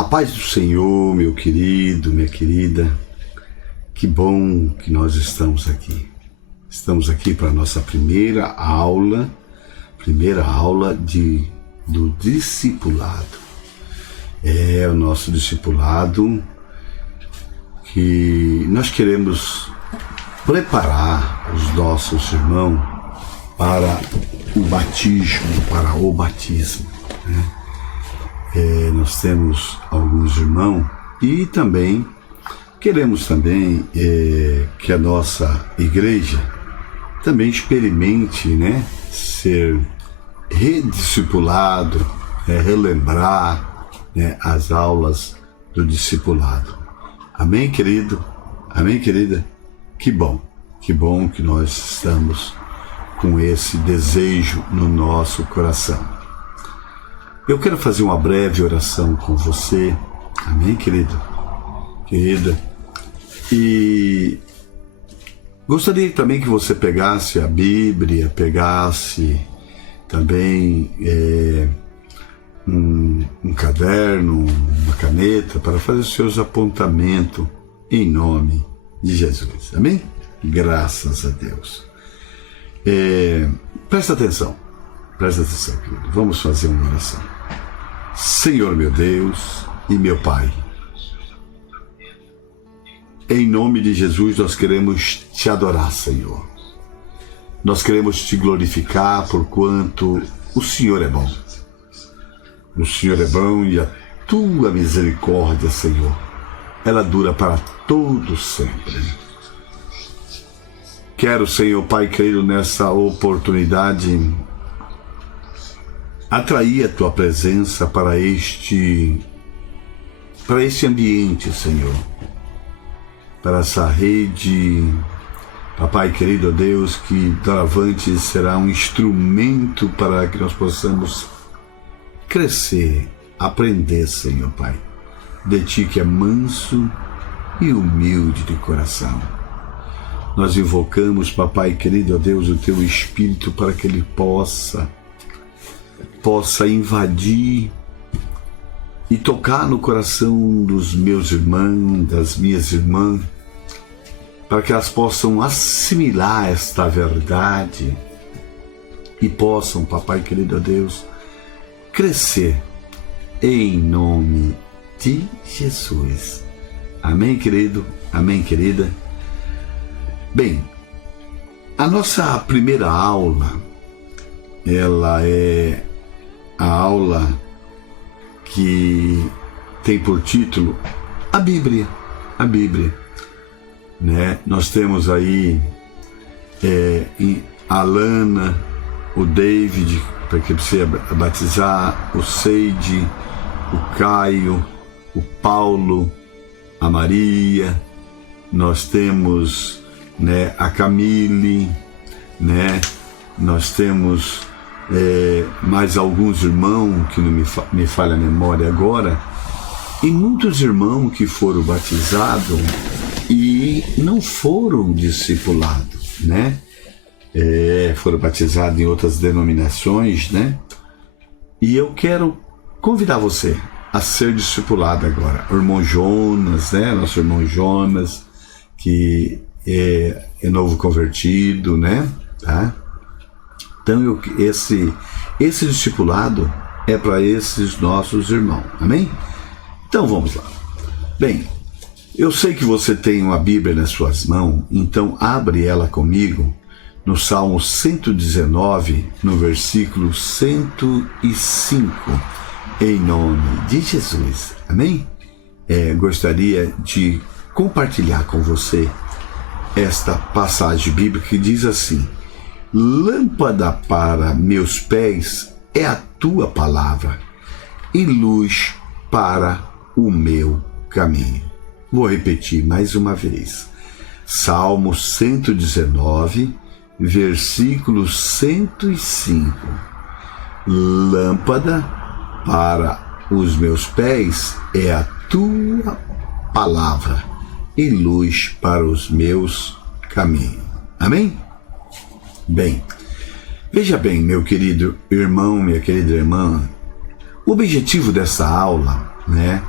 A paz do Senhor, meu querido, minha querida, que bom que nós estamos aqui. Estamos aqui para a nossa primeira aula do discipulado. É o nosso discipulado que nós queremos preparar os nossos irmãos para o batismo, né? Nós temos alguns irmãos e também queremos que a nossa igreja também experimente, né, ser rediscipulado, relembrar, né, as aulas do discipulado. Amém, querido? Amém, querida? Que bom que nós estamos com esse desejo no nosso coração. Eu quero fazer uma breve oração com você, amém, querido? Querida, e gostaria também que você pegasse a Bíblia, pegasse também um caderno, uma caneta, para fazer os seus apontamentos em nome de Jesus, amém? Graças a Deus. Presta atenção, querido. Vamos fazer uma oração. Senhor meu Deus e meu Pai, em nome de Jesus nós queremos te adorar, Senhor. Nós queremos te glorificar por quanto o Senhor é bom. O Senhor é bom e a tua misericórdia, Senhor, ela dura para todos sempre. Quero, Senhor Pai querido, nessa oportunidade, atrair a tua presença para este ambiente, Senhor, para essa rede, Papai querido Deus, que doravante será um instrumento para que nós possamos crescer, aprender, Senhor Pai, de Ti que é manso e humilde de coração. Nós invocamos, Papai querido Deus, o Teu Espírito para que Ele possa invadir e tocar no coração dos meus irmãos, das minhas irmãs, para que elas possam assimilar esta verdade e possam, Papai querido Deus, crescer em nome de Jesus. Amém, querido? Amém, querida? Bem, a nossa primeira aula, ela é a aula que tem por título a Bíblia, né? Nós temos aí a Lana, o David, para que precisa batizar, o Seide, o Caio, o Paulo, a Maria, nós temos, né, a Camille, né? Nós temos mais alguns irmãos que não me falha a memória agora, e muitos irmãos que foram batizados e não foram discipulados, né? Foram batizados em outras denominações, né? E eu quero convidar você a ser discipulado agora. O irmão Jonas, né? Nosso irmão Jonas, que é novo convertido, né? Tá? Então, esse discipulado é para esses nossos irmãos, amém? Então, vamos lá. Bem, eu sei que você tem uma Bíblia nas suas mãos, então abre ela comigo no Salmo 119, no versículo 105, em nome de Jesus, amém? Gostaria de compartilhar com você esta passagem bíblica que diz assim: lâmpada para meus pés é a tua palavra e luz para o meu caminho. Vou repetir mais uma vez. Salmo 119, versículo 105. Lâmpada para os meus pés é a tua palavra e luz para os meus caminhos. Amém? Bem, veja bem, meu querido irmão, minha querida irmã, o objetivo dessa aula, né,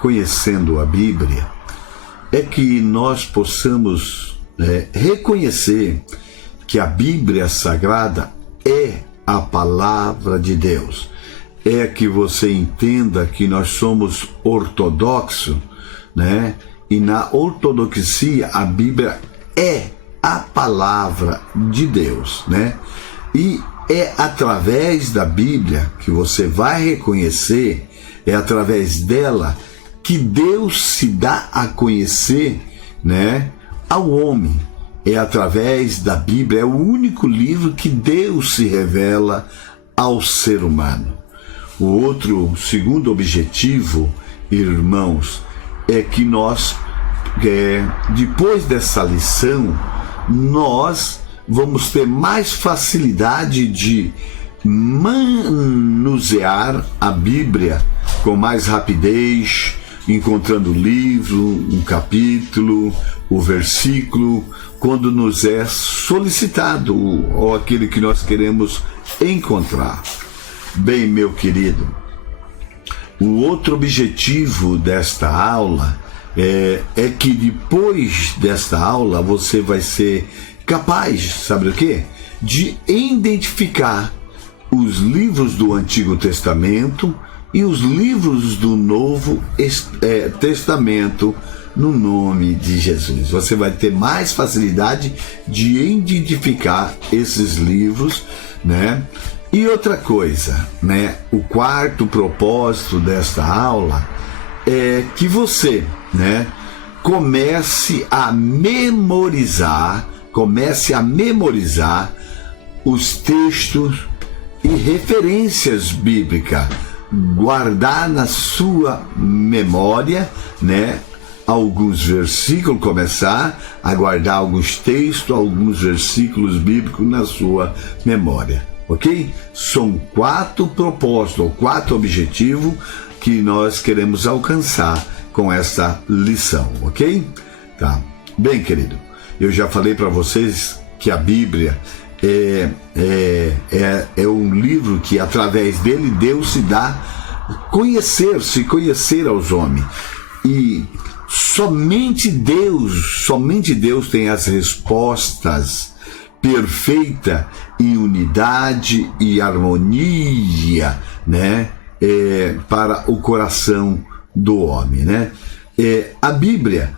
conhecendo a Bíblia, é que nós possamos reconhecer que a Bíblia Sagrada é a palavra de Deus. É que você entenda que nós somos ortodoxos, né? E na ortodoxia a Bíblia é a palavra de Deus, né? E é através da Bíblia que você vai reconhecer, é através dela que Deus se dá a conhecer, né, ao homem. É através da Bíblia, é o único livro que Deus se revela ao ser humano. O outro, segundo objetivo, irmãos, é que nós, depois dessa lição, nós vamos ter mais facilidade de manusear a Bíblia com mais rapidez, encontrando o livro, um capítulo, o versículo, quando nos é solicitado, ou aquele que nós queremos encontrar. Bem, meu querido, o outro objetivo desta aula é que depois desta aula você vai ser capaz, sabe o quê? De identificar os livros do Antigo Testamento e os livros do Novo Testamento no nome de Jesus. Você vai ter mais facilidade de identificar esses livros, né? E outra coisa, né? O quarto propósito desta aula é que você, né, comece a memorizar os textos e referências bíblicas, guardar na sua memória, né, alguns versículos, começar a guardar alguns textos, alguns versículos bíblicos na sua memória, ok? São 4 propósitos, ou 4 objetivos que nós queremos alcançar com essa lição, ok? Tá. Bem, querido, eu já falei para vocês que a Bíblia é um livro que através dele Deus se dá se conhecer aos homens. E somente Deus tem as respostas perfeitas em unidade e harmonia, né? Para o coração do homem, né? A Bíblia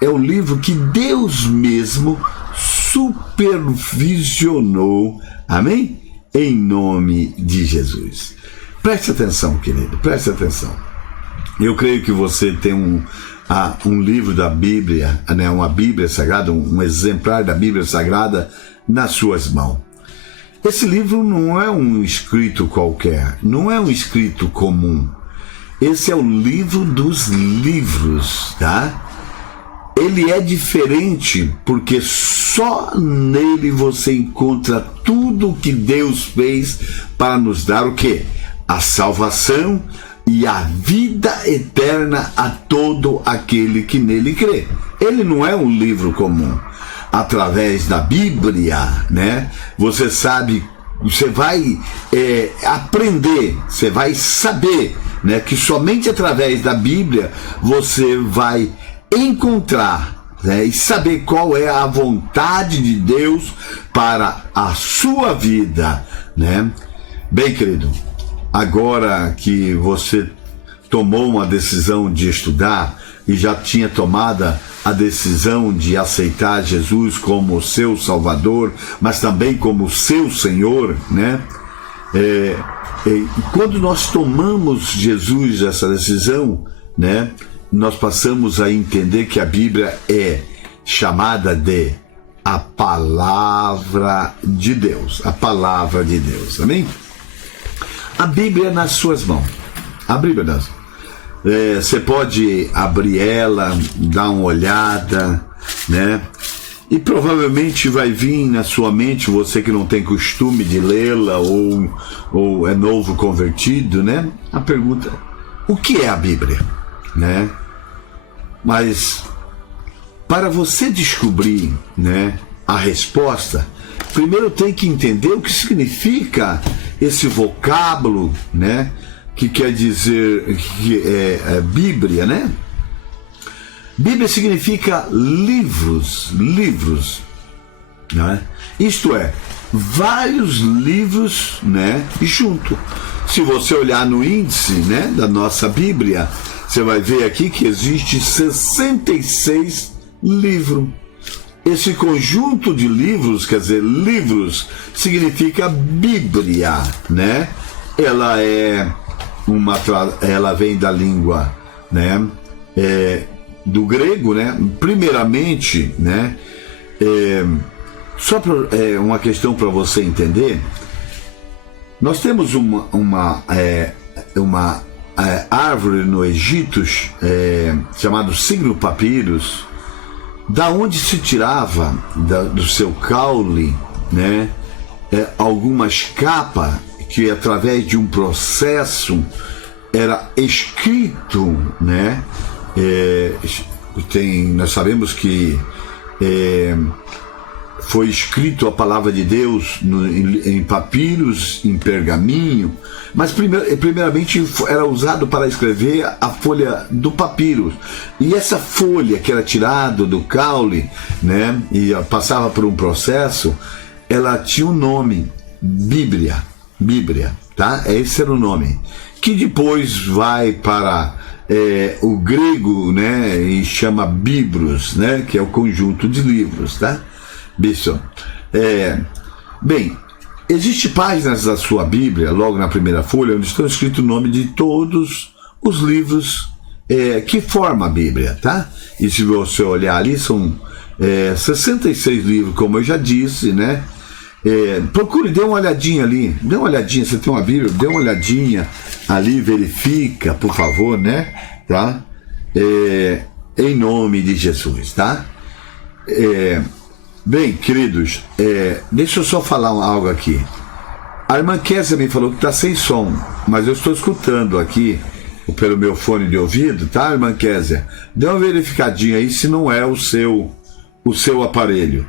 é um livro que Deus mesmo supervisionou, amém? Em nome de Jesus. Preste atenção, querido, preste atenção. Eu creio que você tem um livro da Bíblia, né, uma Bíblia Sagrada, um exemplar da Bíblia Sagrada nas suas mãos. Esse livro não é um escrito qualquer, não é um escrito comum. Esse é o livro dos livros, tá? Ele é diferente porque só nele você encontra tudo o que Deus fez para nos dar o quê? A salvação e a vida eterna a todo aquele que nele crê. Ele não é um livro comum. Através da Bíblia, né? Você sabe, você vai aprender, você vai saber, né? Que somente através da Bíblia você vai encontrar, né, e saber qual é a vontade de Deus para a sua vida, né? Bem, querido, agora que você tomou uma decisão de estudar e já tinha tomado a decisão de aceitar Jesus como seu Salvador, mas também como seu Senhor, né? Quando nós tomamos Jesus essa decisão, né, nós passamos a entender que a Bíblia é chamada de a Palavra de Deus. A Palavra de Deus, amém? A Bíblia nas suas mãos. A Bíblia você pode abrir ela, dar uma olhada, né? E provavelmente vai vir na sua mente, você que não tem costume de lê-la ou é novo convertido, né? A pergunta, o que é a Bíblia? Né? Mas para você descobrir, né, a resposta, primeiro tem que entender o que significa esse vocábulo, né, que quer dizer que é Bíblia, né? Bíblia significa livros, né? Isto é, vários livros, né? E junto. Se você olhar no índice, né, da nossa Bíblia, você vai ver aqui que existe 66 livros. Esse conjunto de livros, quer dizer, livros, significa Bíblia, né? Ela vem da língua, né? Do grego, né? Primeiramente, né? Só uma questão para você entender. Nós temos uma árvore no Egito chamado signo papyrus, da onde se tirava do seu caule, né? Algumas capas que através de um processo era escrito, né? Nós sabemos que foi escrito a palavra de Deus em papiros, em pergaminho, mas primeiramente era usado para escrever a folha do papiro. E essa folha que era tirada do caule, né, e passava por um processo, ela tinha um nome, Bíblia, tá? Esse era o nome, que depois vai para o grego, né, e chama Biblos, né, que é o conjunto de livros, tá? Bicho. Bem, existem páginas da sua Bíblia, logo na primeira folha, onde estão escritos o nome de todos os livros que formam a Bíblia, tá? E se você olhar ali, são 66 livros, como eu já disse, né? Procure, dê uma olhadinha ali, você tem uma Bíblia, dê uma olhadinha ali, verifica, por favor, né? Tá? Em nome de Jesus, tá? Bem, queridos, deixa eu só falar algo aqui. A irmã Kézia me falou que está sem som, mas eu estou escutando aqui pelo meu fone de ouvido, tá, irmã Kézia? Dê uma verificadinha aí se não é o seu aparelho.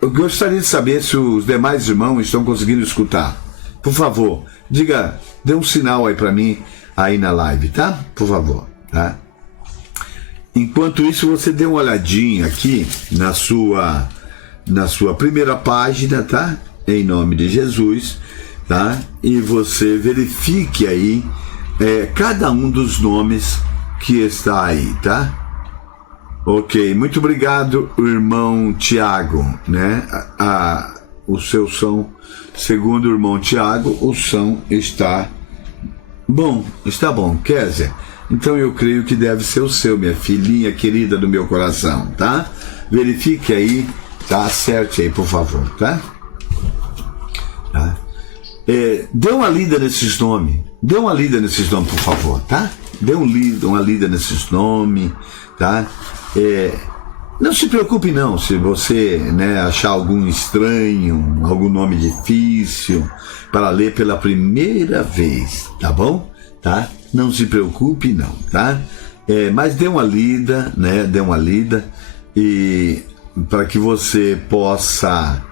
Eu gostaria de saber se os demais irmãos estão conseguindo escutar. Por favor, dê um sinal aí para mim, aí na live, tá? Por favor, tá? Enquanto isso, você dê uma olhadinha aqui na sua primeira página, tá? Em nome de Jesus, tá? E você verifique aí cada um dos nomes que está aí, tá? Ok, muito obrigado, irmão Tiago, né? O seu som, segundo o irmão Tiago, o som está bom, Kézia. Então eu creio que deve ser o seu, minha filhinha querida do meu coração, tá? Verifique aí, tá? Acerte aí, por favor, tá? Dê uma lida nesses nomes, por favor, tá? Dê uma lida nesses nomes, tá? Não se preocupe não, se você, né, achar algum estranho, algum nome difícil para ler pela primeira vez, tá bom? Tá? Não se preocupe não, tá? Mas dê uma lida, né? Dê uma lida e para que você possa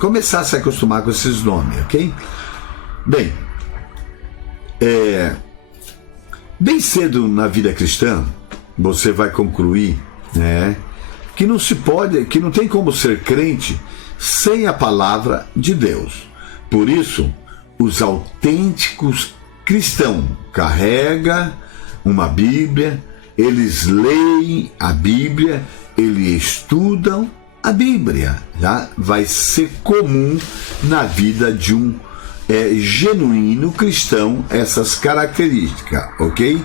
começar a se acostumar com esses nomes, ok? Bem, bem cedo na vida cristã, você vai concluir, né, que não tem como ser crente sem a palavra de Deus. Por isso, os autênticos cristãos carregam uma Bíblia, eles leem a Bíblia, eles estudam a Bíblia, tá? Vai ser comum na vida de um genuíno cristão essas características, ok?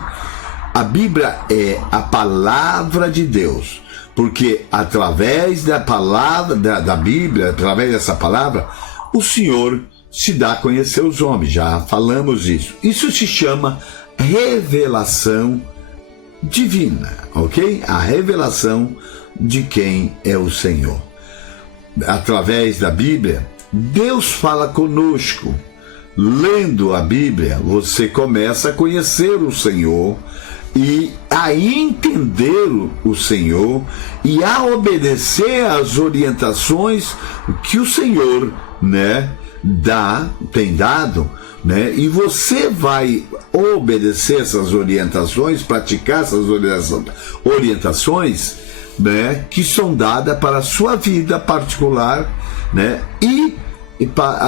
A Bíblia é a palavra de Deus, porque através da palavra da Bíblia, através dessa palavra, o Senhor se dá a conhecer os homens. Já falamos isso. Isso se chama revelação divina, ok? A revelação de quem é o Senhor. Através da Bíblia, Deus fala conosco. Lendo a Bíblia, você começa a conhecer o Senhor e a entender o Senhor e a obedecer às orientações que o Senhor, né, tem dado né? E você vai obedecer essas orientações, praticar essas orientações, né, que são dadas para a sua vida particular, né, e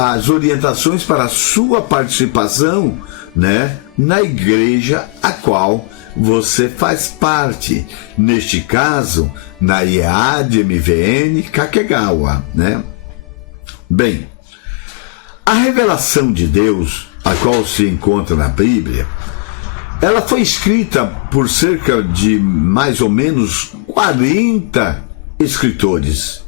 as orientações para a sua participação, né, na igreja a qual você faz parte. Neste caso, na IEAD MVN Kakegawa, né? Bem, a revelação de Deus, a qual se encontra na Bíblia, ela foi escrita por cerca de mais ou menos 40 escritores,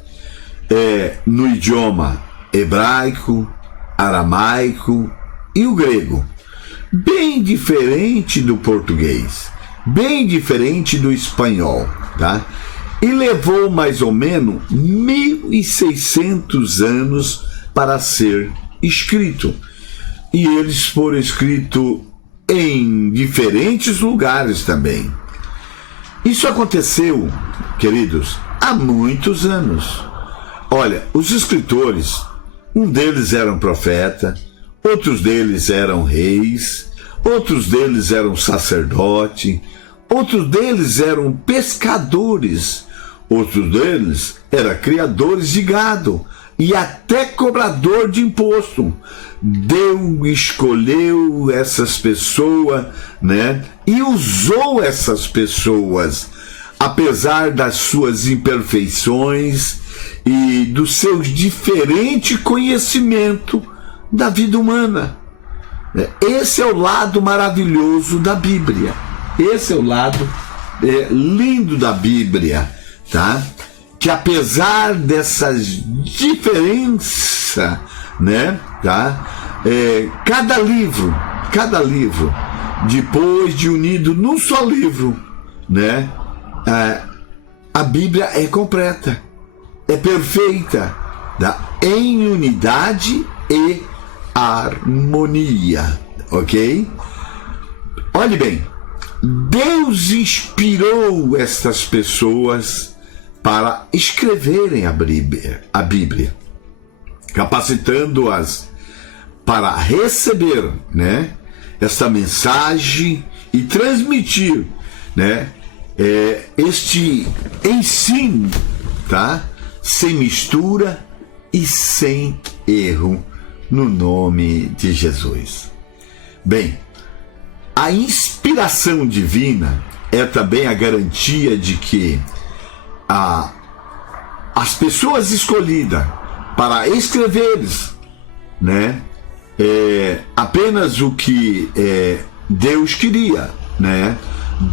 no idioma hebraico, aramaico e o grego, bem diferente do português, bem diferente do espanhol, tá? E levou mais ou menos 1.600 anos para ser escrito. E eles foram escritos em diferentes lugares também. Isso aconteceu, queridos, há muitos anos. Olha, os escritores, um deles era um profeta, outros deles eram reis, outros deles eram sacerdotes, outros deles eram pescadores, outros deles eram criadores de gado e até cobrador de imposto. Deus escolheu essas pessoas, né, e usou essas pessoas, apesar das suas imperfeições e do seu diferente conhecimento da vida humana. Esse é o lado maravilhoso da Bíblia. Esse é o lado lindo da Bíblia, tá? Que apesar dessas diferenças, né, tá? Cada livro, depois de unido num só livro, né? A Bíblia é completa, é perfeita, tá? Em unidade e harmonia, ok? Olhe bem, Deus inspirou estas pessoas para escreverem a Bíblia, capacitando-as para receber, né, essa mensagem e transmitir, né, este ensino, tá, sem mistura e sem erro, no nome de Jesus. Bem, a inspiração divina é também a garantia de que as pessoas escolhidas para escreveres, né, apenas o que Deus queria, né?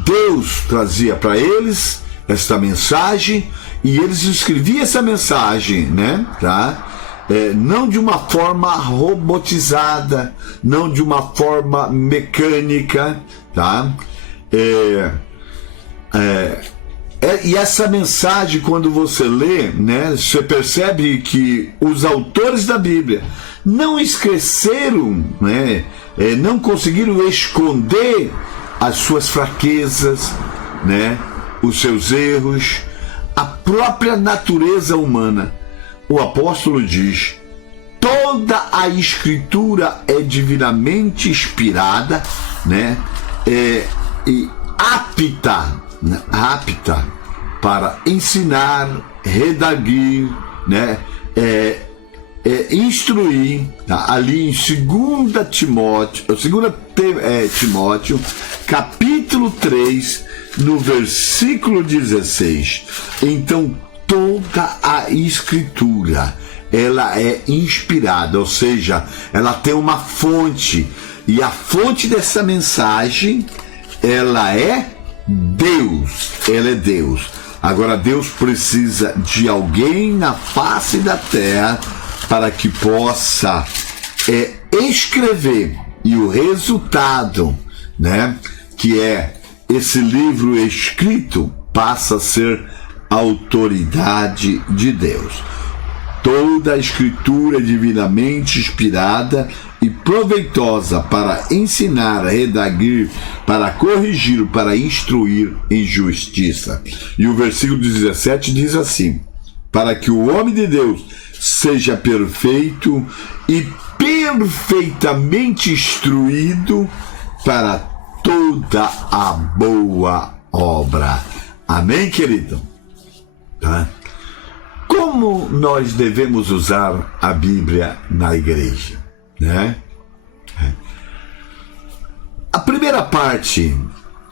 Deus trazia para eles esta mensagem e eles escreviam essa mensagem, né, tá? Não de uma forma robotizada, não de uma forma mecânica, tá? E essa mensagem, quando você lê, né, você percebe que os autores da Bíblia não esqueceram, né, não conseguiram esconder as suas fraquezas, né, os seus erros, a própria natureza humana. O apóstolo diz: toda a escritura é divinamente inspirada, né, e apta para ensinar, redarguir, né, instruir, tá? Ali em 2 Timóteo, capítulo 3, no versículo 16. Então, toda a escritura, ela é inspirada, ou seja, ela tem uma fonte, e a fonte dessa mensagem, ela é Deus, ela é Deus. Agora, Deus precisa de alguém na face da terra para que possa escrever, e o resultado, né, que é esse livro escrito, passa a ser a autoridade de Deus. Toda a escritura é divinamente inspirada e proveitosa para ensinar, redarguir, para corrigir, para instruir em justiça. E o versículo 17 diz assim: para que o homem de Deus seja perfeito e perfeitamente instruído para toda a boa obra. Amém, querido? Tá? Como nós devemos usar a Bíblia na igreja, né? A primeira parte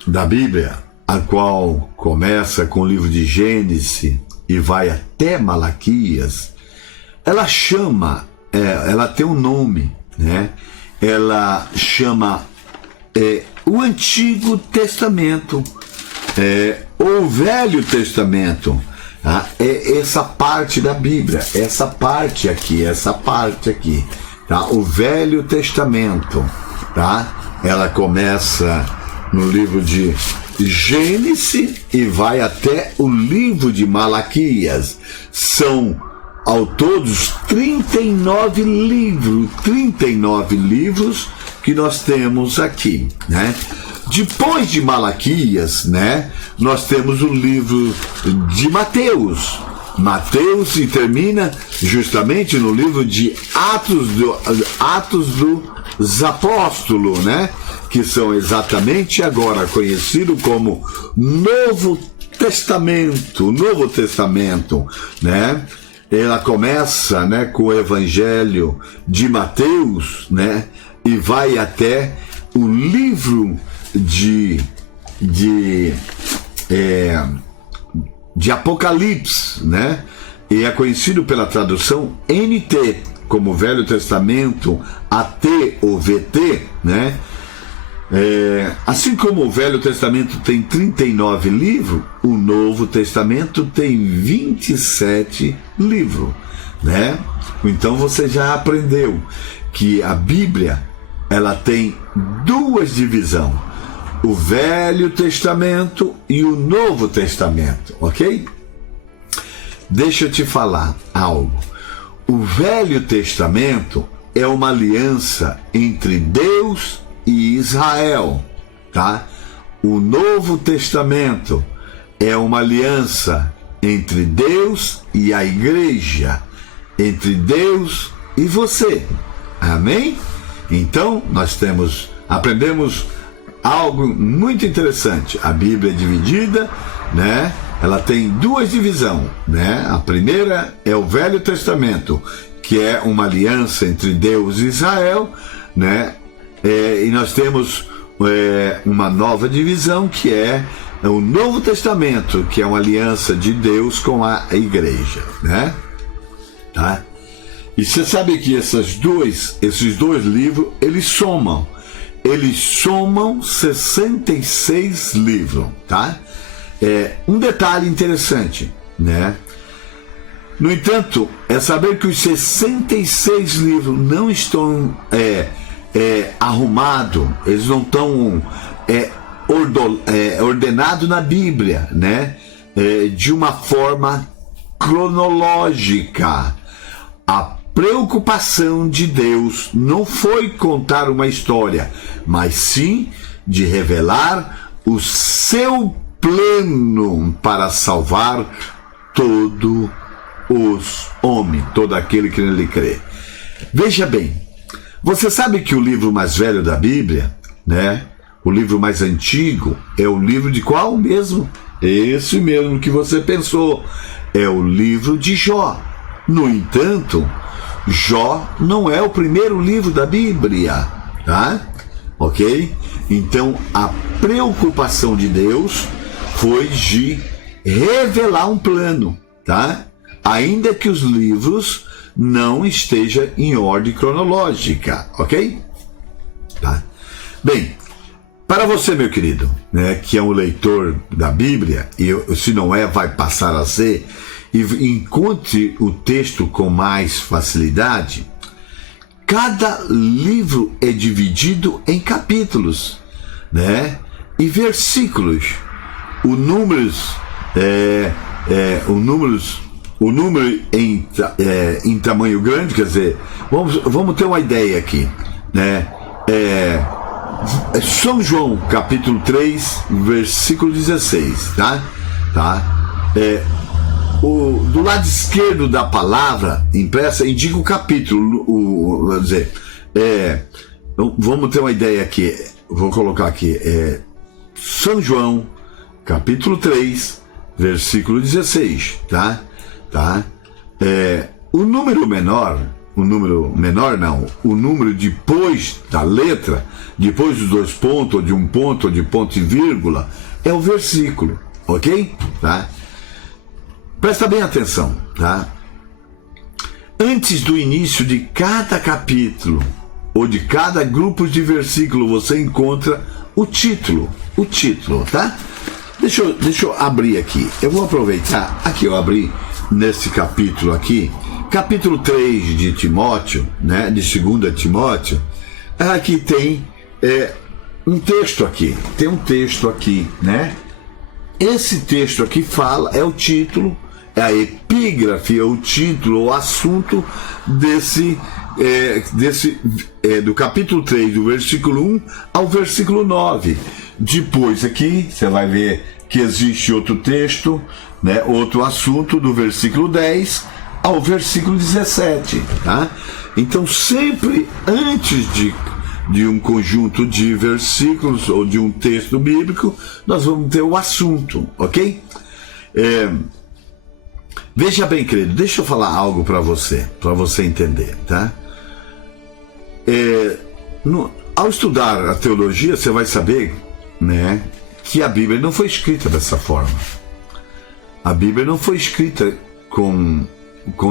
da Bíblia, a qual começa com o livro de Gênesis e vai até Malaquias, ela tem um nome, né? Ela chama o Antigo Testamento, ou Velho Testamento. Tá? Essa parte da Bíblia, essa parte aqui, tá? O Velho Testamento, tá? Ela começa no livro de Gênesis e vai até o livro de Malaquias. São ao todos 39 livros que nós temos aqui, né? Depois de Malaquias, né, nós temos o livro de Mateus. E termina justamente no livro de Atos dos Apóstolos, né? Que são exatamente agora conhecido como Novo Testamento, né? Ela começa, né, com o Evangelho de Mateus, né? E vai até o livro de Apocalipse, né? E é conhecido pela tradução NT, como Velho Testamento, AT ou VT, né? Assim como o Velho Testamento tem 39 livros, o Novo Testamento tem 27 livros, né? Então você já aprendeu que a Bíblia, ela tem duas divisões: o Velho Testamento e o Novo Testamento, ok? Deixa eu te falar algo. O Velho Testamento é uma aliança entre Deus e Israel, tá? O Novo Testamento é uma aliança entre Deus e a igreja, entre Deus e você. Amém? Então, aprendemos algo muito interessante. A Bíblia é dividida, né? Ela tem duas divisões, né? A primeira é o Velho Testamento, que é uma aliança entre Deus e Israel, né? E nós temos uma nova divisão, que é o Novo Testamento, que é uma aliança de Deus com a igreja, né? Tá? E você sabe que esses dois livros, eles somam 66 livros, tá? Um detalhe interessante, né? No entanto, é saber que os 66 livros não estão arrumados, eles não estão ordenados na Bíblia, né? De uma forma cronológica. A preocupação de Deus não foi contar uma história, mas sim de revelar o seu plano para salvar todos os homens, todo aquele que nele crê. Veja bem, você sabe que o livro mais velho da Bíblia, né, o livro mais antigo, é o livro de qual mesmo? Esse mesmo que você pensou, é o livro de Jó. No entanto, Jó não é o primeiro livro da Bíblia, tá? Ok? Então, a preocupação de Deus foi de revelar um plano, tá? Ainda que os livros não estejam em ordem cronológica, ok? Tá? Bem, para você, meu querido, né, que é um leitor da Bíblia, e se não é, vai passar a ser, e encontre o texto com mais facilidade, cada livro é dividido em capítulos, né, e versículos. O número em tamanho grande, quer dizer, vamos ter uma ideia aqui, né? São João, capítulo 3, versículo 16, tá? do lado esquerdo da palavra impressa indica o capítulo, vou dizer, vamos ter uma ideia aqui, vou colocar aqui, São João, capítulo 3, versículo 16, tá? O número depois da letra, depois dos 2 pontos, ou de 1 ponto, ou de ponto e vírgula, é o versículo, ok? Tá? Presta bem atenção, tá? Antes do início de cada capítulo, ou de cada grupo de versículo, você encontra o título, tá? Deixa eu abrir aqui, eu vou aproveitar, aqui eu abri nesse capítulo aqui, capítulo 3 de Timóteo, né, de 2 Timóteo, aqui tem um texto aqui, né? Esse texto aqui fala, é o título, é a epígrafe, é o título, o assunto do capítulo 3, do versículo 1 ao versículo 9. Depois aqui, você vai ver que existe outro texto, né, outro assunto do versículo 10 ao versículo 17, tá? Então, sempre antes de um conjunto de versículos ou de um texto bíblico, nós vamos ter o assunto, ok? Veja bem, querido, deixa eu falar algo para você entender, tá? Ao estudar a teologia, você vai saber, né, que a Bíblia não foi escrita dessa forma. A Bíblia não foi escrita com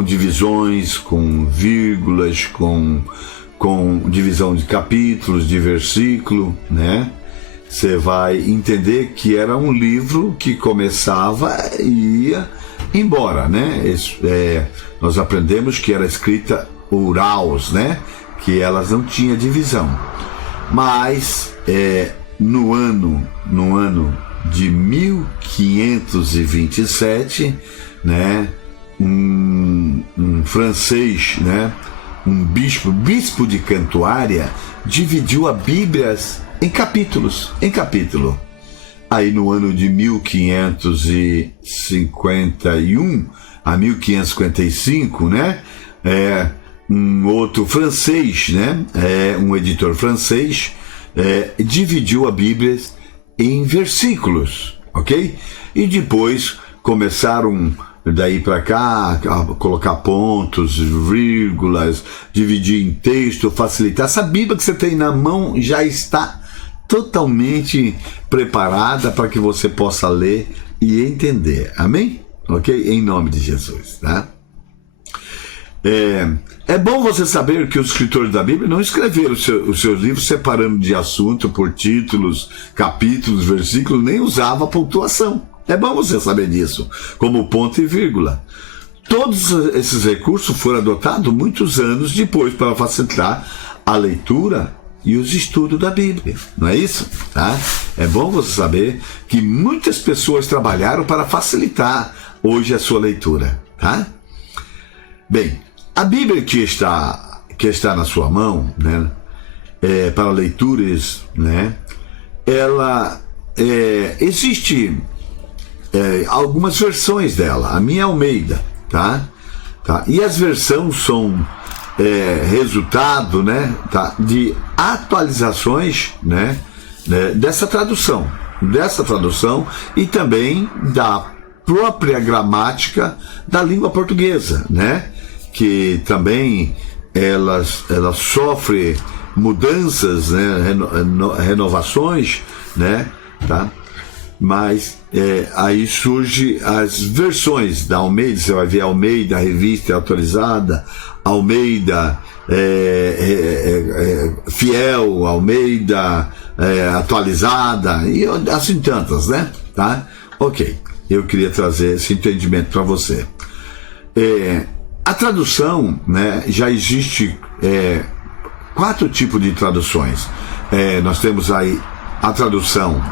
divisões, com vírgulas, com divisão de capítulos, de versículo, né? Você vai entender que era um livro que começava e ia embora, né? Nós aprendemos que era escrita oraus, né? Que elas não tinham divisão. Mas no ano de 1527, né? Um francês, né? Um bispo de Cantuária, dividiu a Bíblia em capítulo. Aí no ano de 1551 a 1555, né? Um outro francês, né? Um editor francês, dividiu a Bíblia em versículos, ok? E depois começaram daí para cá a colocar pontos, vírgulas, dividir em texto, facilitar. Essa Bíblia que você tem na mão já está totalmente preparada para que você possa ler e entender. Amém? Ok? Em nome de Jesus, tá? É bom você saber que os escritores da Bíblia não escreveram os seus livros separando de assunto por títulos, capítulos, versículos, nem usava pontuação. É bom você saber disso, como ponto e vírgula. Todos esses recursos foram adotados muitos anos depois para facilitar a leitura e os estudos da Bíblia, não é isso? Tá? É bom você saber que muitas pessoas trabalharam para facilitar hoje a sua leitura, tá? Bem, a Bíblia que está na sua mão, né, para leituras, né, ela existe algumas versões dela. A minha é Almeida, tá? E as versões são resultado, né, de atualizações, né, dessa tradução e também da própria gramática da língua portuguesa, né, que também ela sofre mudanças, né, renovações, né, tá? Mas aí surge as versões da Almeida. Você vai ver Almeida, revista atualizada, Almeida fiel, Almeida atualizada, e assim tantas, né? Tá? Ok, eu queria trazer esse entendimento para você. A tradução, né, já existe 4 tipos de traduções. Nós temos aí a tradução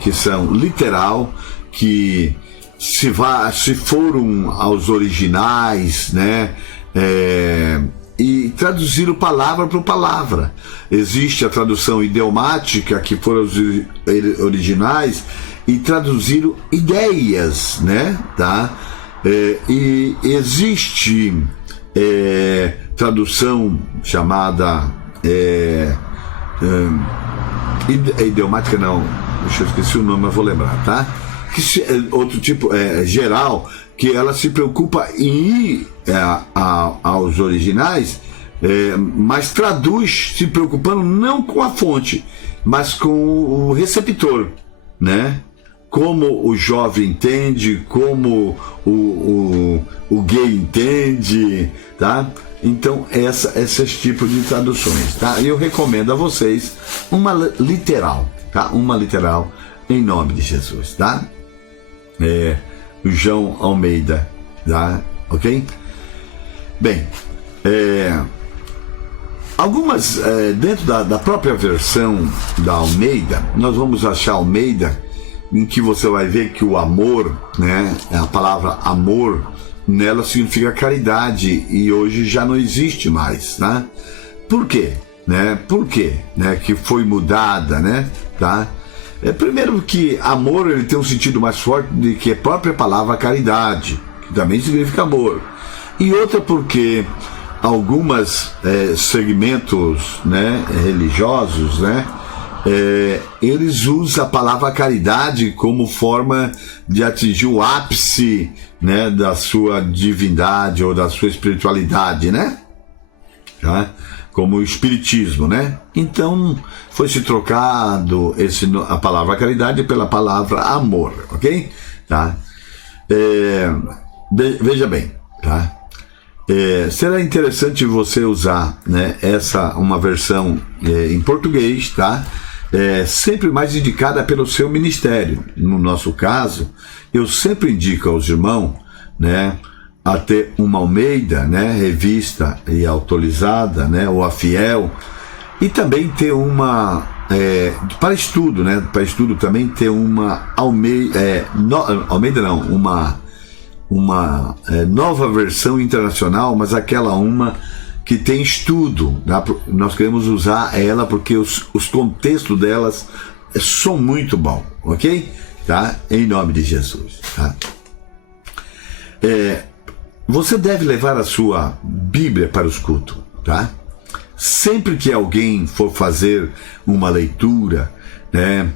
que são literal, que se foram aos originais, né, e traduziram palavra por palavra. Existe a tradução idiomática, que foram os originais e traduziram ideias, né? Tá? E existe tradução chamada idiomática, não, deixa eu esqueci o nome, mas vou lembrar, tá? Outro tipo, geral, que ela se preocupa em ir aos originais, mas traduz se preocupando não com a fonte, mas com o receptor, né? Como o jovem entende, como o gay entende, tá? Então, esses tipos de traduções, tá? Eu recomendo a vocês uma literal, tá? Uma literal em nome de Jesus, tá? O João Almeida, tá? Ok? Bem, algumas, dentro da própria versão da Almeida, nós vamos achar Almeida, em que você vai ver que o amor, né, a palavra amor, nela significa caridade, e hoje já não existe mais, tá? Por quê? Né? Por quê? Né? Que foi mudada, né? Tá? Primeiro que amor ele tem um sentido mais forte do que a própria palavra caridade, que também significa amor. E outra porque algumas segmentos, né, religiosos, né, eles usam a palavra caridade como forma de atingir o ápice, né, da sua divindade ou da sua espiritualidade, né? Tá? Como o espiritismo, né? Então foi se trocado a palavra caridade pela palavra amor, ok? Tá? Veja bem, tá? Será interessante você usar, né, uma versão em português, tá? Sempre mais indicada pelo seu ministério. No nosso caso, eu sempre indico aos irmãos, né, a ter uma Almeida, né, revista e autorizada, né, ou a Fiel, e também ter uma para estudo, né, para estudo também ter uma Almeida não, uma nova versão internacional, mas aquela que tem estudo, tá? Nós queremos usar ela porque os contextos delas são muito bons, ok? Tá? Em nome de Jesus, tá? Você deve levar a sua Bíblia para os cultos, tá? Sempre que alguém for fazer uma leitura, né,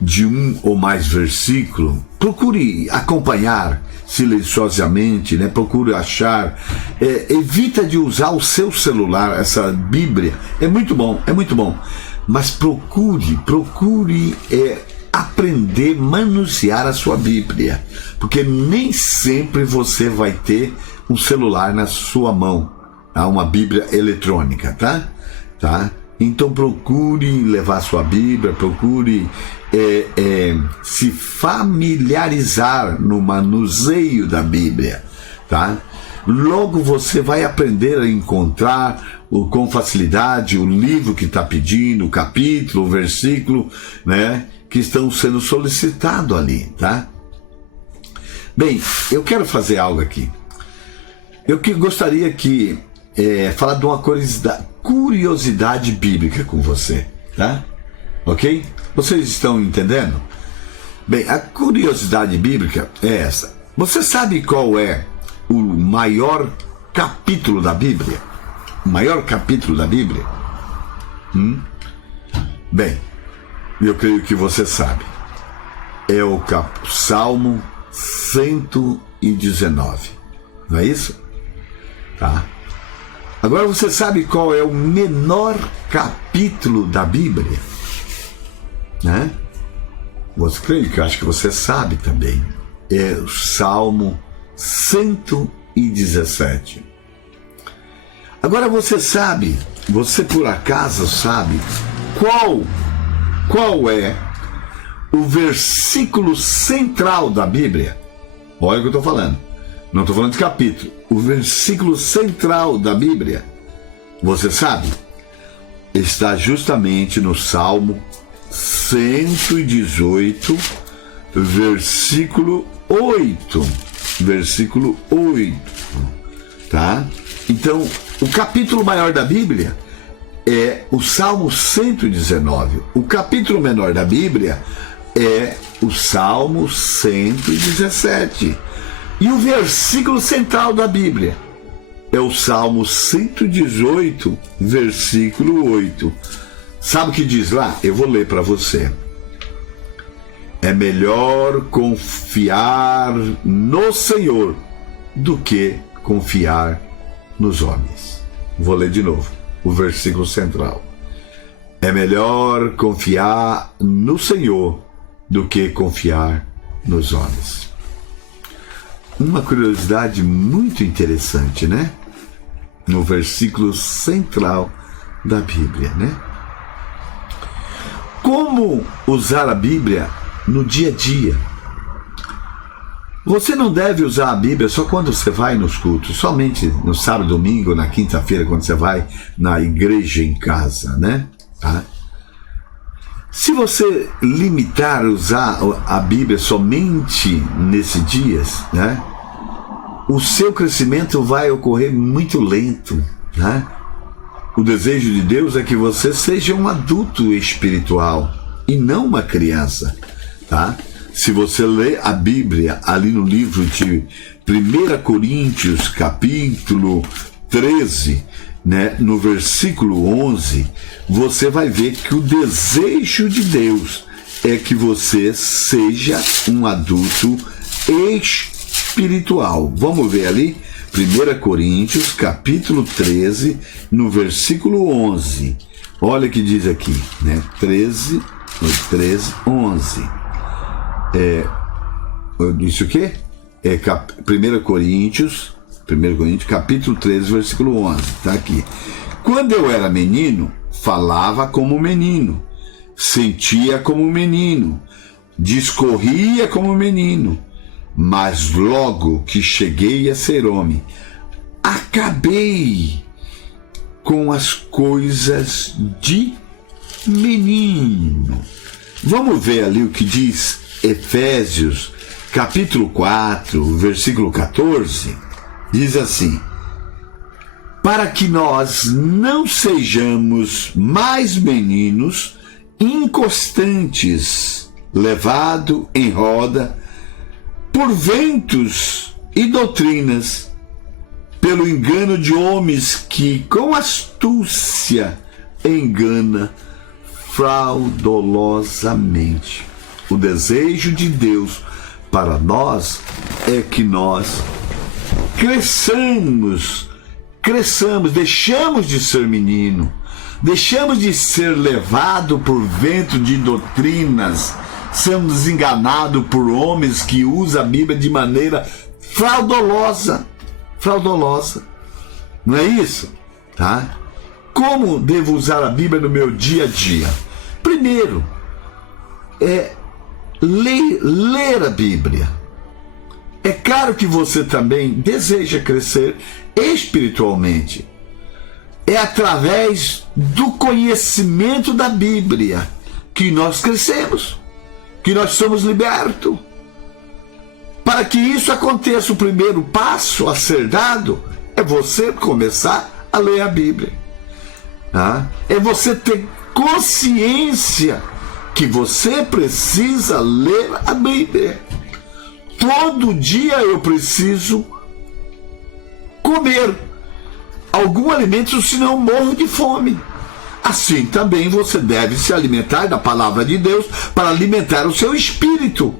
de um ou mais versículos, procure acompanhar silenciosamente, né? Procure achar, evita de usar o seu celular, essa Bíblia, é muito bom, mas procure aprender a manusear a sua Bíblia, porque nem sempre você vai ter um celular na sua mão, tá? Uma Bíblia eletrônica, tá? Então procure levar a sua Bíblia, procure se familiarizar no manuseio da Bíblia, tá? Logo você vai aprender a encontrar com facilidade o livro que está pedindo, o capítulo, o versículo, né, que estão sendo solicitados ali, tá? Bem, eu quero fazer algo aqui. Eu gostaria que falar de uma curiosidade bíblica com você, tá? Ok? Vocês estão entendendo? Bem, a curiosidade bíblica é essa. Você sabe qual é o maior capítulo da Bíblia? O maior capítulo da Bíblia? Bem, eu creio que você sabe. É o Salmo 119. Não é isso? Tá? Agora você sabe qual é o menor capítulo da Bíblia? Né? Você creio que eu acho que você sabe também. É o Salmo 117. Agora você por acaso sabe qual é o versículo central da Bíblia? Olha o que eu estou falando. Não estou falando de capítulo. O versículo central da Bíblia, você sabe? Está justamente no Salmo 118, versículo 8. Versículo 8. Tá? Então, o capítulo maior da Bíblia é o Salmo 119. O capítulo menor da Bíblia é o Salmo 117. E o versículo central da Bíblia é o Salmo 118, versículo 8. Sabe o que diz lá? Eu vou ler para você. É melhor confiar no Senhor do que confiar nos homens. Vou ler de novo o versículo central. É melhor confiar no Senhor do que confiar nos homens. Uma curiosidade muito interessante, né? No versículo central da Bíblia, né? Como usar a Bíblia no dia a dia? Você não deve usar a Bíblia só quando você vai nos cultos, somente no sábado, domingo, na quinta-feira, quando você vai na igreja em casa, né? Tá? Se você limitar usar a Bíblia somente nesses dias, né? O seu crescimento vai ocorrer muito lento, né? O desejo de Deus é que você seja um adulto espiritual e não uma criança, tá? Se você lê a Bíblia ali no livro de 1 Coríntios, capítulo 13, né, no versículo 11, você vai ver que o desejo de Deus é que você seja um adulto espiritual. Vamos ver ali? 1 Coríntios, capítulo 13, no versículo 11. Olha o que diz aqui, né? 13, 11. Eu disse o quê? 1 Coríntios, capítulo 13, versículo 11. Está aqui. Quando eu era menino, falava como menino, sentia como menino, discorria como menino. Mas logo que cheguei a ser homem, acabei com as coisas de menino. Vamos ver ali o que diz Efésios, capítulo 4, versículo 14. Diz assim: para que nós não sejamos mais meninos inconstantes, levados em roda por ventos e doutrinas, pelo engano de homens que com astúcia engana fraudulosamente. O desejo de Deus para nós é que nós cresçamos, deixamos de ser menino, deixamos de ser levado por vento de doutrinas, sendo enganados por homens que usam a Bíblia de maneira fraudulosa. Não é isso? Tá? Como devo usar a Bíblia no meu dia a dia? Primeiro, ler a Bíblia. É claro que você também deseja crescer espiritualmente. É através do conhecimento da Bíblia que nós crescemos, que nós somos libertos. Para que isso aconteça, o primeiro passo a ser dado é você começar a ler a Bíblia. Tá? É você ter consciência que você precisa ler a Bíblia. Todo dia eu preciso comer algum alimento, senão morro de fome. Assim também você deve se alimentar da palavra de Deus para alimentar o seu espírito,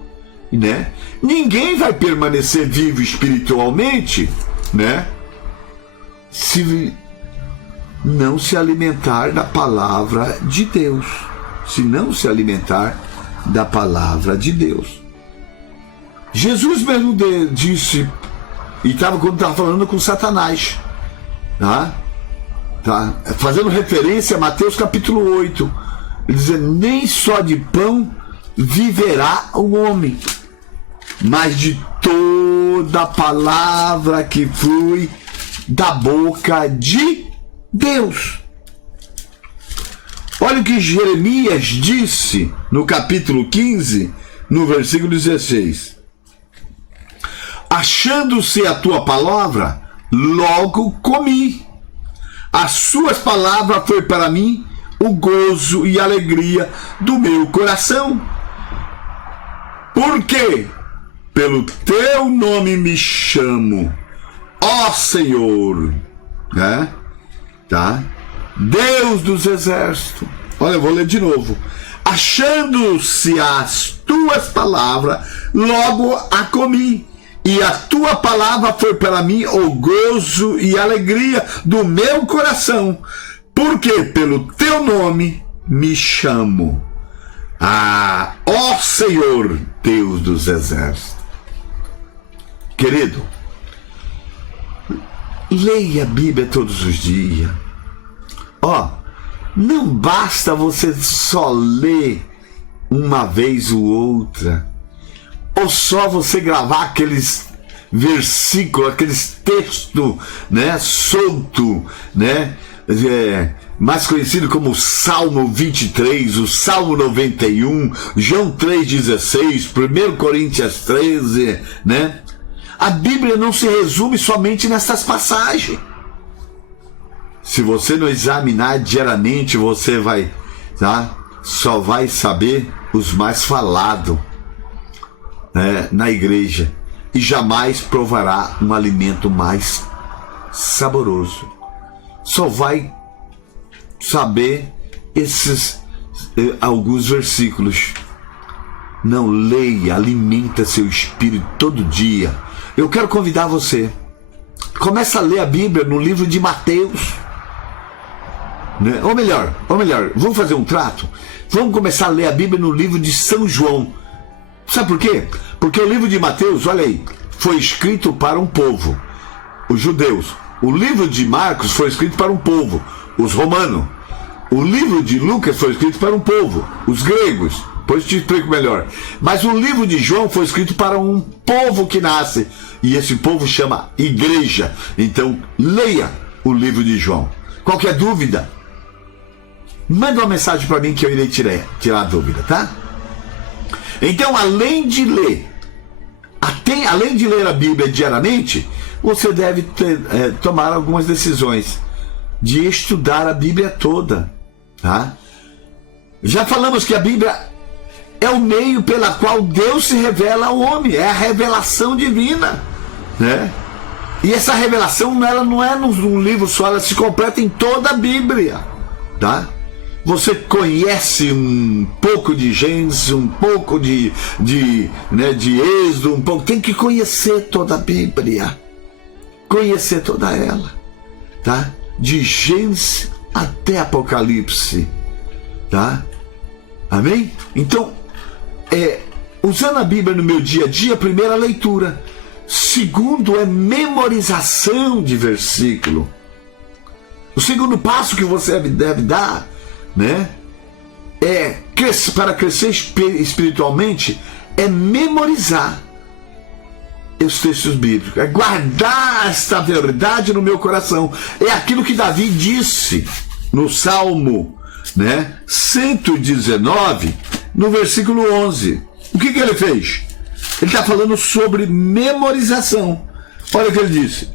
né? Ninguém vai permanecer vivo espiritualmente, né, se não se alimentar da palavra de Deus. Se não se alimentar da palavra de Deus. Jesus mesmo disse, e quando estava falando com Satanás, tá? Fazendo referência a Mateus capítulo 8, ele diz: nem só de pão viverá o homem, mas de toda a palavra que flui da boca de Deus. Olha o que Jeremias disse no capítulo 15, no versículo 16. Achando-se a tua palavra, logo comi. As suas palavras foi para mim o gozo e a alegria do meu coração. Porque pelo teu nome me chamo, ó Senhor, né? Tá? Deus dos exércitos. Olha, eu vou ler de novo. Achando-se as tuas palavras, logo a comi, e a tua palavra foi para mim o gozo e alegria do meu coração, porque pelo teu nome me chamo, ó Senhor, Deus dos exércitos. Querido, leia a Bíblia todos os dias. Não basta você só ler uma vez ou outra, ou só você gravar aqueles versículos, aqueles textos, né, solto, né, mais conhecido como o Salmo 23, o Salmo 91, João 3,16, 1 Coríntios 13, né? A Bíblia não se resume somente nessas passagens. Se você não examinar diariamente, você vai, tá? Só vai saber os mais falados, né, na igreja, e jamais provará um alimento mais saboroso. Só vai saber esses alguns versículos. Não, leia, alimenta seu espírito todo dia. Eu quero convidar você, começa a ler a Bíblia no livro de Mateus, né? Ou melhor, vamos fazer um trato? Vamos começar a ler a Bíblia no livro de São João. Sabe por quê? Porque o livro de Mateus, olha aí, foi escrito para um povo, os judeus. O livro de Marcos foi escrito para um povo, os romanos. O livro de Lucas foi escrito para um povo, os gregos. Depois eu te explico melhor. Mas o livro de João foi escrito para um povo que nasce, e esse povo chama igreja. Então, leia o livro de João. Qualquer dúvida, manda uma mensagem para mim que eu irei tirar a dúvida, tá? Então, além de ler a Bíblia diariamente, você deve tomar algumas decisões de estudar a Bíblia toda, tá? Já falamos que a Bíblia é o meio pela qual Deus se revela ao homem, é a revelação divina, né? E essa revelação ela não é num livro só, ela se completa em toda a Bíblia, tá? Você conhece um pouco de Gênesis, um pouco de Êxodo, um pouco. Tem que conhecer toda a Bíblia, conhecer toda ela, tá? De Gênesis até Apocalipse, tá? Amém? Então, usando a Bíblia no meu dia a dia, primeiro a leitura, segundo é memorização de versículo. O segundo passo que você deve dar, né, para crescer espiritualmente, é memorizar os textos bíblicos, é guardar esta verdade no meu coração. É aquilo que Davi disse no Salmo, né, 119, no versículo 11. O que ele fez? Ele está falando sobre memorização. Olha o que ele disse,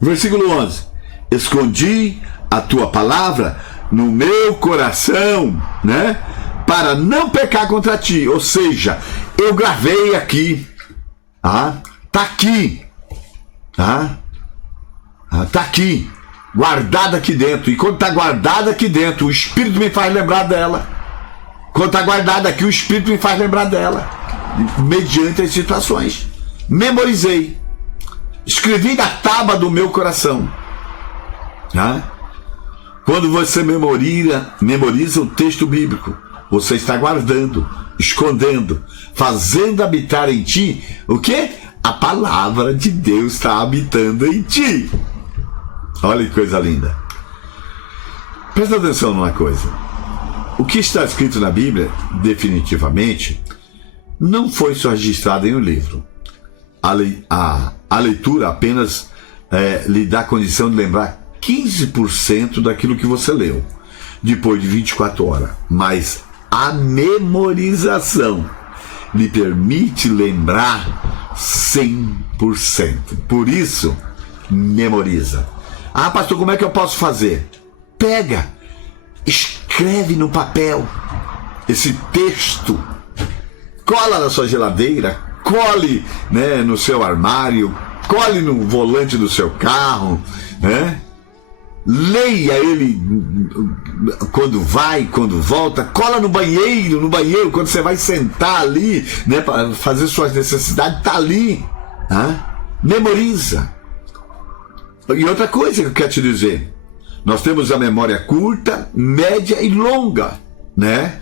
versículo 11: escondi a tua palavra no meu coração, né, para não pecar contra ti. Ou seja, eu gravei aqui, tá aqui, tá aqui, guardada aqui dentro. E quando está guardada aqui dentro, o Espírito me faz lembrar dela. Quando está guardada aqui, o Espírito me faz lembrar dela, mediante as situações. Memorizei, escrevi na tábua do meu coração, tá? Quando você memoriza o texto bíblico, você está guardando, escondendo, fazendo habitar em ti o quê? A palavra de Deus está habitando em ti. Olha que coisa linda. Presta atenção numa coisa. O que está escrito na Bíblia, definitivamente, não foi só registrado em um livro. A leitura apenas lhe dá condição de lembrar 15% daquilo que você leu depois de 24 horas, mas a memorização lhe permite lembrar 100%. Por isso, memoriza. Ah, pastor, como é que eu posso fazer? Pega, escreve no papel esse texto, cola na sua geladeira, cole, né, no seu armário, cole no volante do seu carro, né? Leia ele quando vai, quando volta, cola no banheiro, quando você vai sentar ali, né, para fazer suas necessidades, tá ali, né? Memoriza. E outra coisa que eu quero te dizer, nós temos a memória curta, média e longa, né?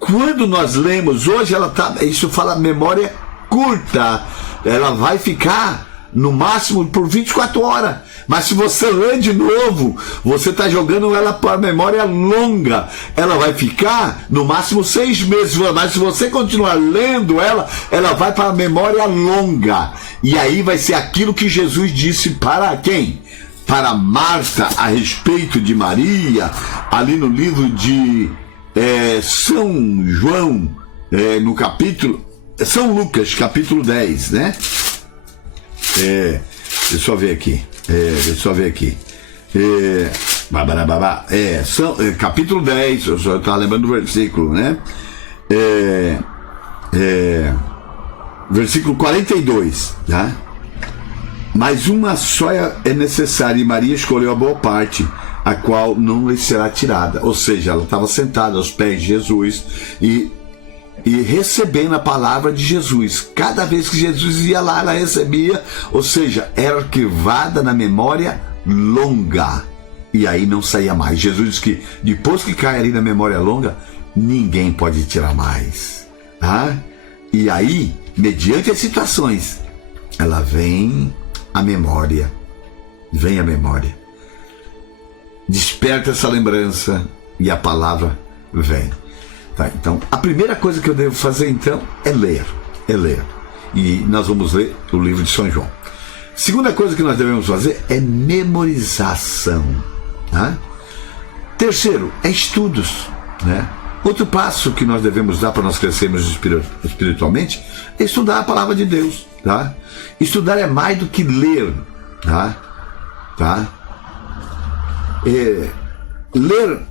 Quando nós lemos hoje, isso fala memória curta, ela vai ficar no máximo por 24 horas, mas se você lê de novo, você está jogando ela para a memória longa, ela vai ficar no máximo 6 meses, mas se você continuar lendo ela vai para a memória longa, e aí vai ser aquilo que Jesus disse para quem? Para Marta a respeito de Maria, ali no livro de São João, no capítulo, São Lucas, capítulo 10, né? Deixa eu ver aqui. Capítulo 10, eu só estava lembrando do versículo, né? Versículo 42, tá? Mas uma só é necessária, e Maria escolheu a boa parte, a qual não lhe será tirada. Ou seja, ela estava sentada aos pés de Jesus e recebendo a palavra de Jesus. Cada vez que Jesus ia lá, ela recebia, ou seja, era arquivada na memória longa, e aí não saía mais. Jesus diz que depois que cai ali na memória longa, ninguém pode tirar mais, tá? E aí, mediante as situações, ela vem a memória, desperta essa lembrança e a palavra vem. Tá, então, a primeira coisa que eu devo fazer, então, é ler. E nós vamos ler o livro de São João. Segunda coisa que nós devemos fazer é memorização. Tá? Terceiro, é estudos. Né? Outro passo que nós devemos dar para nós crescermos espiritualmente é estudar a palavra de Deus. Tá? Estudar é mais do que ler. Tá? Ler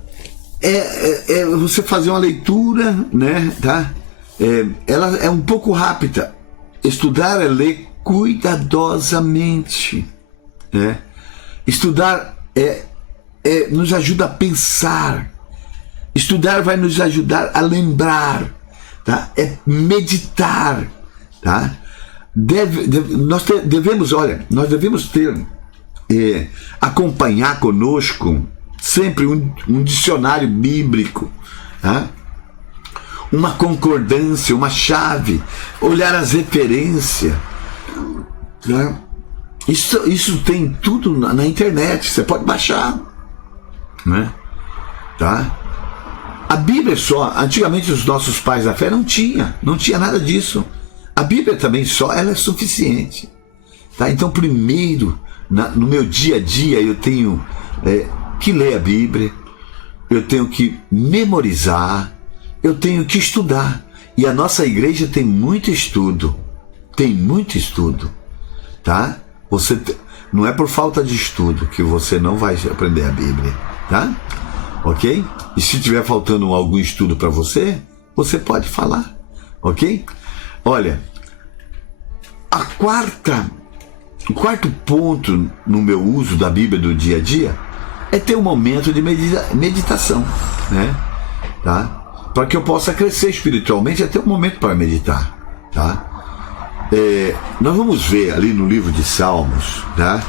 é você fazer uma leitura, né, tá? Ela é um pouco rápida. Estudar é ler cuidadosamente, né? Estudar nos ajuda a pensar. Estudar vai nos ajudar a lembrar, tá? É meditar, tá? Nós devemos ter acompanhar conosco sempre um dicionário bíblico, tá? Uma concordância, uma chave, olhar as referências, tá? Isso tem tudo na internet, você pode baixar, né? Tá? A Bíblia antigamente os nossos pais da fé não tinha nada disso. A Bíblia também ela é suficiente, tá? Então primeiro, no meu dia a dia, eu tenho que ler a Bíblia, eu tenho que memorizar, eu tenho que estudar. E a nossa igreja tem muito estudo, tá? Não é por falta de estudo que você não vai aprender a Bíblia, tá? Ok? E se tiver faltando algum estudo para você pode falar, ok? Olha, o quarto ponto no meu uso da Bíblia do dia a dia é ter um momento de meditação, né? Tá? Para que eu possa crescer espiritualmente, é ter um momento para meditar, tá? Nós vamos ver ali no livro de Salmos, tá?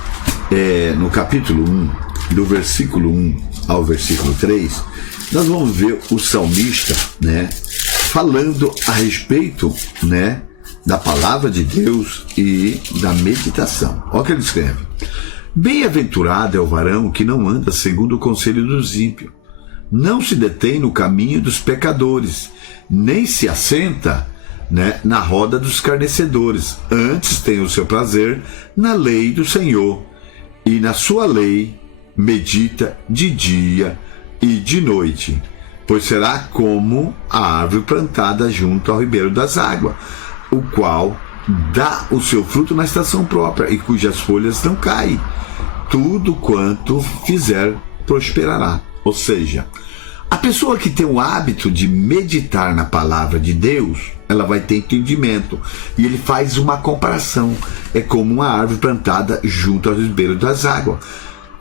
No capítulo 1, do versículo 1 ao versículo 3, nós vamos ver o salmista, né, falando a respeito, né, da palavra de Deus e da meditação. Olha o que ele escreve: bem-aventurado é o varão que não anda segundo o conselho dos ímpios, não se detém no caminho dos pecadores, nem se assenta, né, na roda dos escarnecedores. Antes tem o seu prazer na lei do Senhor, e na sua lei medita de dia e de noite. Pois será como a árvore plantada junto ao ribeiro das águas, o qual dá o seu fruto na estação própria, e cujas folhas não caem. Tudo quanto fizer prosperará. Ou seja, A pessoa que tem o hábito de meditar na palavra de Deus, ela vai ter entendimento. E ele faz uma comparação. É como uma árvore plantada junto ao ribeiro das águas.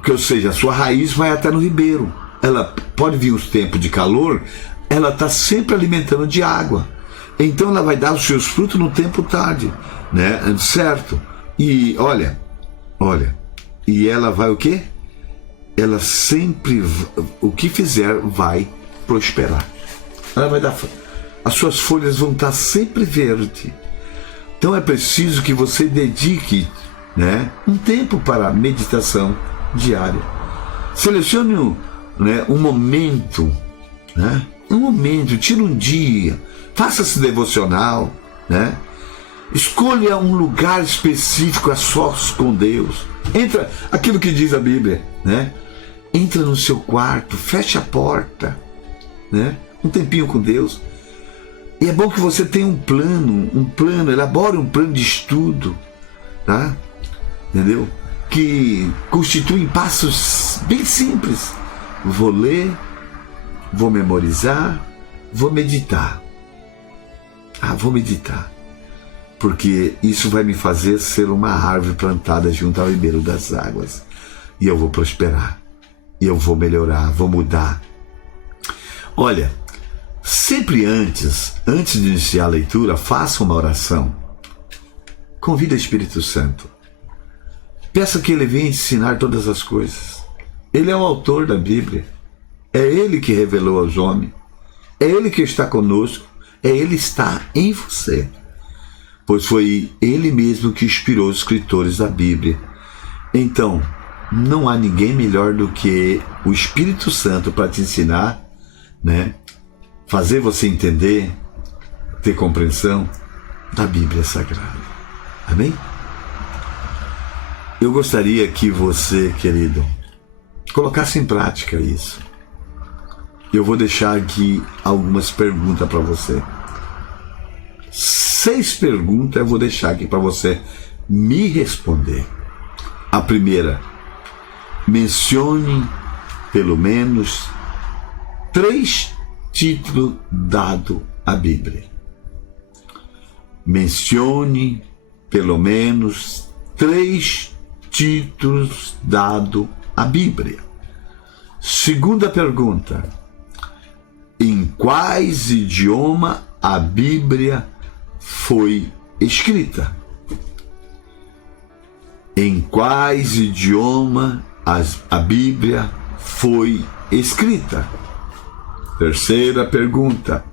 Ou seja, a sua raiz vai até no ribeiro. Ela pode vir os tempos de calor, ela está sempre alimentando de água. Então ela vai dar os seus frutos no tempo tarde, né? Certo? E olha, e ela vai o quê? Ela sempre, o que fizer, vai prosperar. Ela vai dar, as suas folhas vão estar sempre verdes. Então é preciso que você dedique, né, um tempo para meditação diária. Selecione um momento, né? Um momento, tira um dia, faça-se devocional, né? Escolha um lugar específico a sós com Deus. Entra, aquilo que diz a Bíblia, né? Entra no seu quarto, fecha a porta, né? Um tempinho com Deus. E é bom que você tenha um plano, elabore um plano de estudo, tá? Entendeu? Que constituem passos bem simples. Vou ler, vou memorizar, vou meditar. Vou meditar. Porque isso vai me fazer ser uma árvore plantada junto ao ribeiro das águas. E eu vou prosperar. E eu vou melhorar, vou mudar. Olha, sempre antes de iniciar a leitura, faça uma oração. Convida o Espírito Santo. Peça que Ele venha ensinar todas as coisas. Ele é o autor da Bíblia. É Ele que revelou aos homens. É Ele que está conosco. É Ele que está em você. Pois foi Ele mesmo que inspirou os escritores da Bíblia. Então, não há ninguém melhor do que o Espírito Santo para te ensinar, né? Fazer você entender, ter compreensão da Bíblia Sagrada. Amém? Eu gostaria que você, querido, colocasse em prática isso. Eu vou deixar aqui algumas perguntas para você. 6 perguntas eu vou deixar aqui para você me responder. A primeira, mencione pelo menos 3 títulos dados à Bíblia. Mencione pelo menos 3 títulos dados à Bíblia. Segunda pergunta, em quais idiomas a Bíblia foi escrita? Em quais idiomas a Bíblia foi escrita? Terceira pergunta,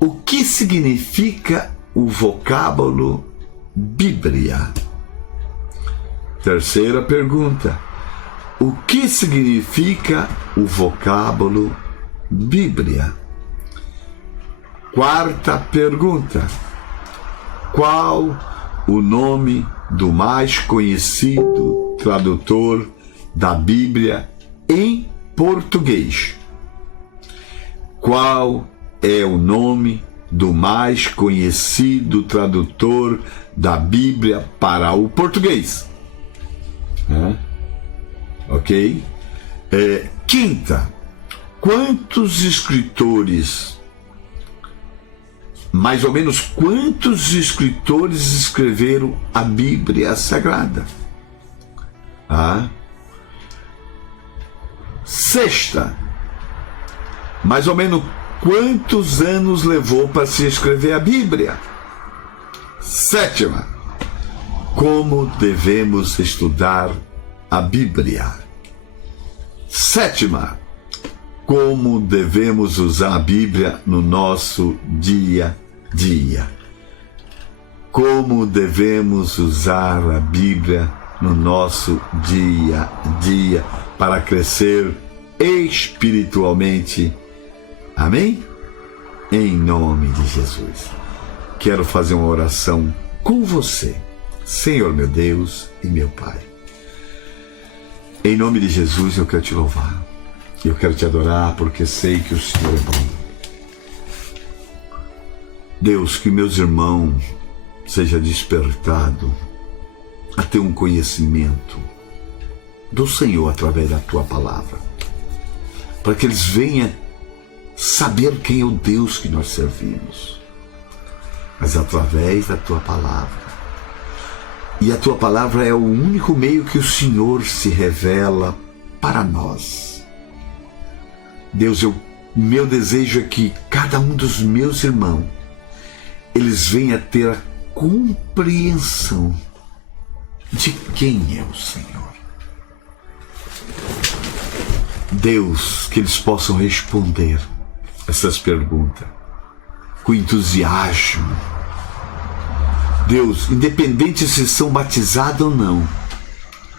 o que significa o vocábulo Bíblia? Terceira pergunta, o que significa o vocábulo Bíblia? Quarta pergunta, qual o nome do mais conhecido tradutor da Bíblia em português? Qual é o nome do mais conhecido tradutor da Bíblia para o português? Ok? Quinta, quantos escritores, mais ou menos quantos escritores escreveram a Bíblia Sagrada? Sexta, mais ou menos quantos anos levou para se escrever a Bíblia? Sétima, como devemos estudar a Bíblia? Sétima, como devemos usar a Bíblia no nosso dia a dia? Como devemos usar a Bíblia no nosso dia a dia para crescer espiritualmente? Amém? Em nome de Jesus. Quero fazer uma oração com você, Senhor meu Deus e meu Pai. Em nome de Jesus eu quero te louvar. Eu quero te adorar porque sei que o Senhor é bom. Deus, que meus irmãos sejam despertados a ter um conhecimento do Senhor através da tua palavra, para que eles venham saber quem é o Deus que nós servimos, mas através da Tua palavra. E a Tua palavra é o único meio que o Senhor se revela para nós. Deus, meu desejo é que cada um dos meus irmãos, eles venham a ter a compreensão de quem é o Senhor. Deus, que eles possam responder essas perguntas com entusiasmo. Deus, independente se são batizados ou não,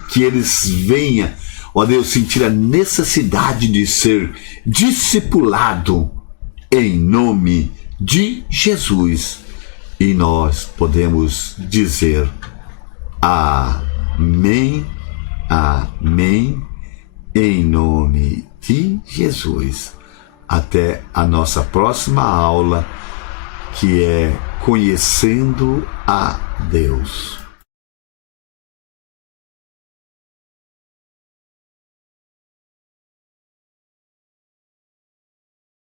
que eles venham, ó Deus, sentir a necessidade de ser discipulado em nome de Jesus. E nós podemos dizer amém, amém, em nome de Jesus. Até a nossa próxima aula, que é Conhecendo a Deus.